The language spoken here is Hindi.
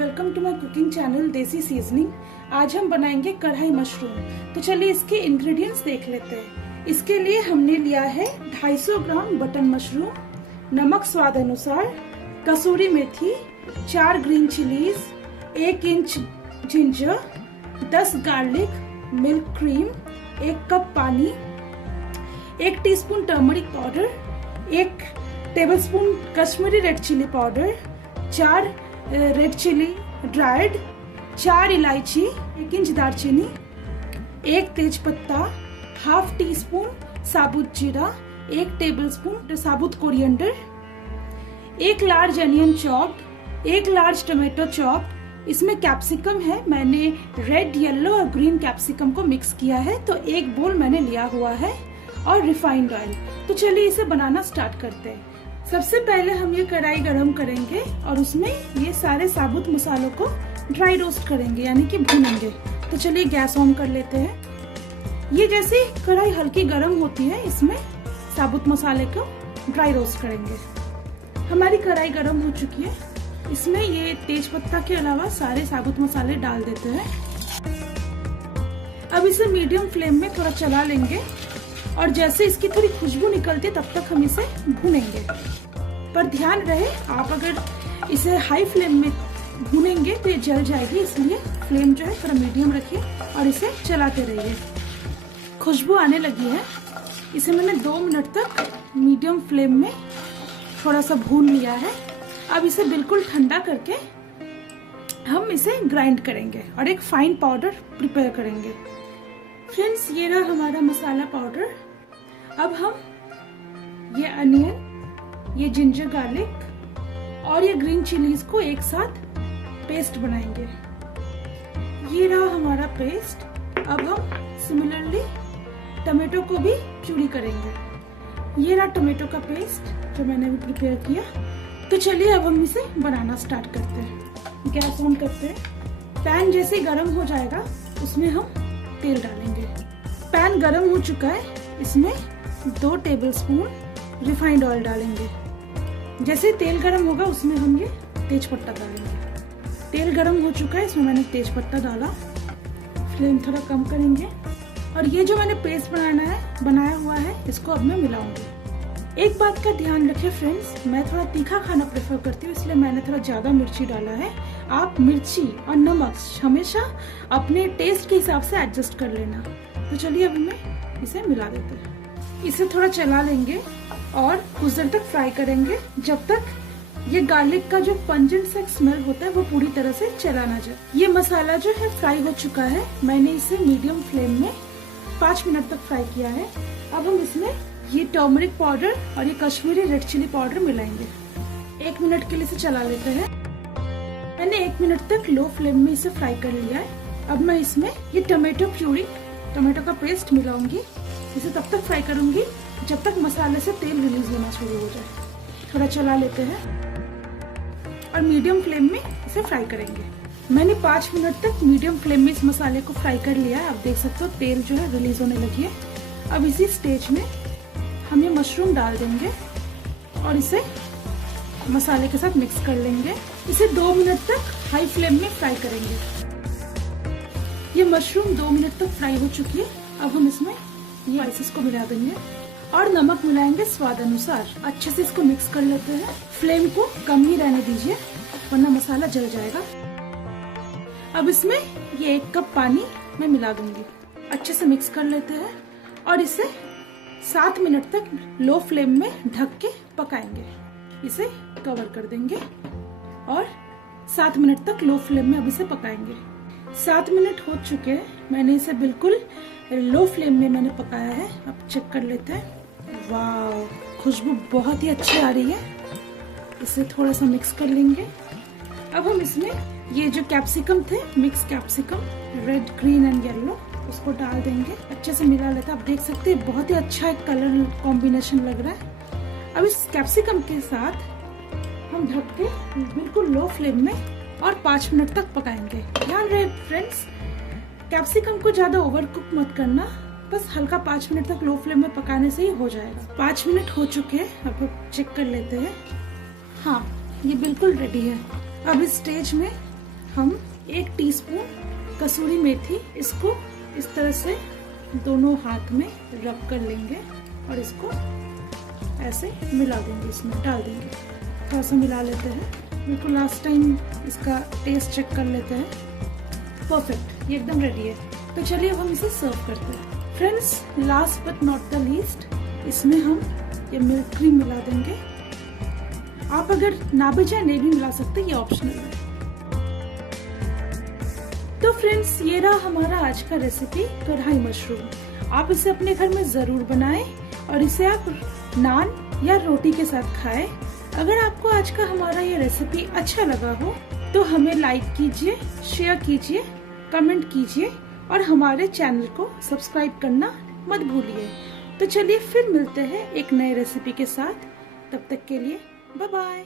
Welcome to my cooking channel Desi seasoning. आज हम बनाएंगे कढ़ाई मशरूम। तो चलिए इसके इंग्रेडिएंट्स देख लेते हैं। इसके लिए हमने लिया है 250 ग्राम बटन मशरूम, नमक स्वाद अनुसार, kasuri methi, 4 green chillies, 1 inch ginger, 10 garlic, milk cream, 1 cup पानी, 1 teaspoon turmeric powder, 1 tablespoon Kashmiri red chilli powder, 4 red chilli dried, 4 इलायची, 1 इंच दालचीनी, 1 तेज पत्ता, हाफ टी स्पून साबुत जीरा, 1 टेबलस्पून साबुत coriander, 1 large onion chopped, 1 large tomato chopped. इसमें कैप्सिकम है, मैंने रेड, येलो और ग्रीन कैप्सिकम को मिक्स किया है, तो 1 बोल मैंने लिया हुआ है, और रिफाइंड ऑयल। तो चलिए इसे बनाना स्टार्ट करते हैं। सबसे पहले हम ये कढ़ाई गरम करेंगे और उसमें ये सारे साबुत मसालों को ड्राई रोस्ट करेंगे, यानी कि भूनेंगे। तो चलिए गैस ऑन कर लेते हैं। ये जैसे कढ़ाई हल्की गरम होती है, इसमें साबुत मसाले को ड्राई रोस्ट करेंगे। हमारी कढ़ाई गरम हो चुकी है, इसमें ये तेज पत्ता के अलावा सारे साबुत मसाले डाल देते हैं। अब इसे मीडियम फ्लेम में थोड़ा चला लेंगे और जैसे इसकी थोड़ी खुशबू निकलती है तब तक हम इसे भूनेंगे। पर ध्यान रहे, आप अगर इसे हाई फ्लेम में भूनेंगे तो ये जल जाएगी, इसलिए फ्लेम जो है थोड़ा मीडियम रखिए और इसे चलाते रहिए। खुशबू आने लगी है, इसे मैंने 2 मिनट तक मीडियम फ्लेम में थोड़ा सा भून लिया है। अब इसे बिल्कुल ठंडा करके हम इसे ग्राइंड करेंगे और एक फाइन पाउडर प्रिपेयर करेंगे। फ्रेंड्स, ये रहा हमारा मसाला पाउडर। अब हम ये अनियन, ये जिंजर गार्लिक और ये ग्रीन चिलीज को एक साथ पेस्ट बनाएंगे। ये रहा हमारा पेस्ट। अब हम सिमिलरली टमाटो को भी प्यूरी करेंगे। ये रहा टमाटो का पेस्ट जो मैंने अभी प्रिपेयर किया। तो चलिए अब हम इसे बनाना स्टार्ट करते हैं। गैस ऑन करते हैं। पैन जैसे गर्म हो जाएगा उसमें हम तेल डालेंगे। पैन गरम हो चुका है, इसमें 2 टेबलस्पून रिफाइंड ऑयल डालेंगे। जैसे तेल गरम होगा उसमें हम ये तेज पत्ता डालेंगे। तेल गरम हो चुका है, इसमें मैंने तेज पत्ता डाला। फ्लेम थोड़ा कम करेंगे और ये जो मैंने पेस्ट बनाया हुआ है इसको अब मैं मिलाऊंगी। एक बात का ध्यान रखें फ्रेंड्स, मैं थोड़ा तीखा खाना प्रेफर करती हूँ, इसलिए मैंने थोड़ा ज्यादा मिर्ची डाला है। आप मिर्ची और नमक हमेशा अपने टेस्ट के हिसाब से एडजस्ट कर लेना। तो चलिए अब मैं इसे मिला देते हैं। इसे थोड़ा चला लेंगे और कुछ देर तक फ्राई करेंगे, जब तक ये गार्लिक का जो पंजेंट सा स्मेल होता है वो पूरी तरह से चला ना जाए। ये मसाला जो है फ्राई हो चुका है, मैंने इसे मीडियम फ्लेम में 5 मिनट तक फ्राई किया है। अब हम इसमें ये टर्मरिक पाउडर और ये कश्मीरी रेड चिली पाउडर मिलाएंगे। 1 मिनट के लिए इसे चला लेते हैं। मैंने 1 मिनट तक लो फ्लेम में इसे फ्राई कर लिया है। अब मैं इसमें ये टमाटो प्यूरी, टमाटो का पेस्ट मिलाऊंगी। इसे तब तक फ्राई करूंगी जब तक मसाले से तेल रिलीज होना शुरू हो जाए। थोड़ा चला लेते हैं और मीडियम फ्लेम में इसे फ्राई करेंगे। मैंने 5 मिनट तक मीडियम फ्लेम में इस मसाले को फ्राई कर लिया है। आप देख सकते हो तेल जो है रिलीज होने लगी है। अब इसी स्टेज में हम ये मशरूम डाल देंगे और इसे मसाले के साथ मिक्स कर लेंगे। इसे 2 मिनट तक हाई फ्लेम में फ्राई करेंगे। ये मशरूम 2 मिनट तक फ्राई हो चुकी है। अब हम इसमें ये स्पाइसेस को मिला देंगे और नमक मिलाएंगे स्वाद अनुसार। अच्छे से इसको मिक्स कर लेते हैं। फ्लेम को कम ही रहने दीजिए वरना मसाला जल जाएगा। अब इसमें ये 1 कप पानी मैं मिला दूंगी। अच्छे से मिक्स कर लेते हैं और इसे 7 मिनट तक लो फ्लेम में ढक के पकाएंगे। इसे कवर कर देंगे और 7 मिनट तक लो फ्लेम में अब इसे पकाएंगे। 7 मिनट हो चुके हैं, मैंने इसे बिल्कुल लो फ्लेम में मैंने पकाया है। अब चेक कर लेते हैं। वाव, खुशबू बहुत ही अच्छी आ रही है। इसे थोड़ा सा मिक्स कर लेंगे। अब हम इसमें ये जो कैप्सिकम थे, mix capsicum, red, green and yellow, उसको डाल देंगे। अच्छे से मिला लेते हैं। आप देख सकते हैं बहुत ही अच्छा एक कलर कॉम्बिनेशन लग रहा है। अब इस कैप्सिकम के साथ हम ढक के बिल्कुल लो फ्लेम में और 5 मिनट तक पकाएंगे। ध्यान रहे फ्रेंड्स, कैप्सिकम को ज्यादा ओवर कुक मत करना, बस हल्का 5 मिनट तक लो फ्लेम में पकाने से ही हो जाएगा। 5 मिनट हो चुके हैं, अब चेक कर लेते हैं। हाँ, ये बिल्कुल रेडी है। अब इस स्टेज में हम 1 टीस्पून कसूरी मेथी, इसको इस तरह से दोनों हाथ में रब कर लेंगे और इसको ऐसे मिला देंगे, इसमें डाल देंगे। थोड़ा सा मिला लेते हैं, बिल्कुल लास्ट टाइम इसका टेस्ट चेक कर लेते हैं। परफेक्ट, ये एकदम रेडी है। तो चलिए अब हम इसे सर्व करते हैं। Friends, last but not the least, इसमें हम ये मिल्क क्रीम मिला देंगे। आप अगर ना भी चाहे नहीं भी मिला सकते, ये ऑप्शनल है। तो फ्रेंड्स, ये रहा हमारा आज का रेसिपी कढ़ाई मशरूम। आप इसे अपने घर में जरूर बनाएं और इसे आप नान या रोटी के साथ खाएं। अगर आपको आज का हमारा ये रेसिपी अच्छा लगा हो तो हमें लाइक कीजिए, शेयर कीजिए, कमेंट कीजिए और हमारे चैनल को सब्सक्राइब करना मत भूलिए। तो चलिए फिर मिलते हैं एक नए रेसिपी के साथ। तब तक के लिए बाय बाय।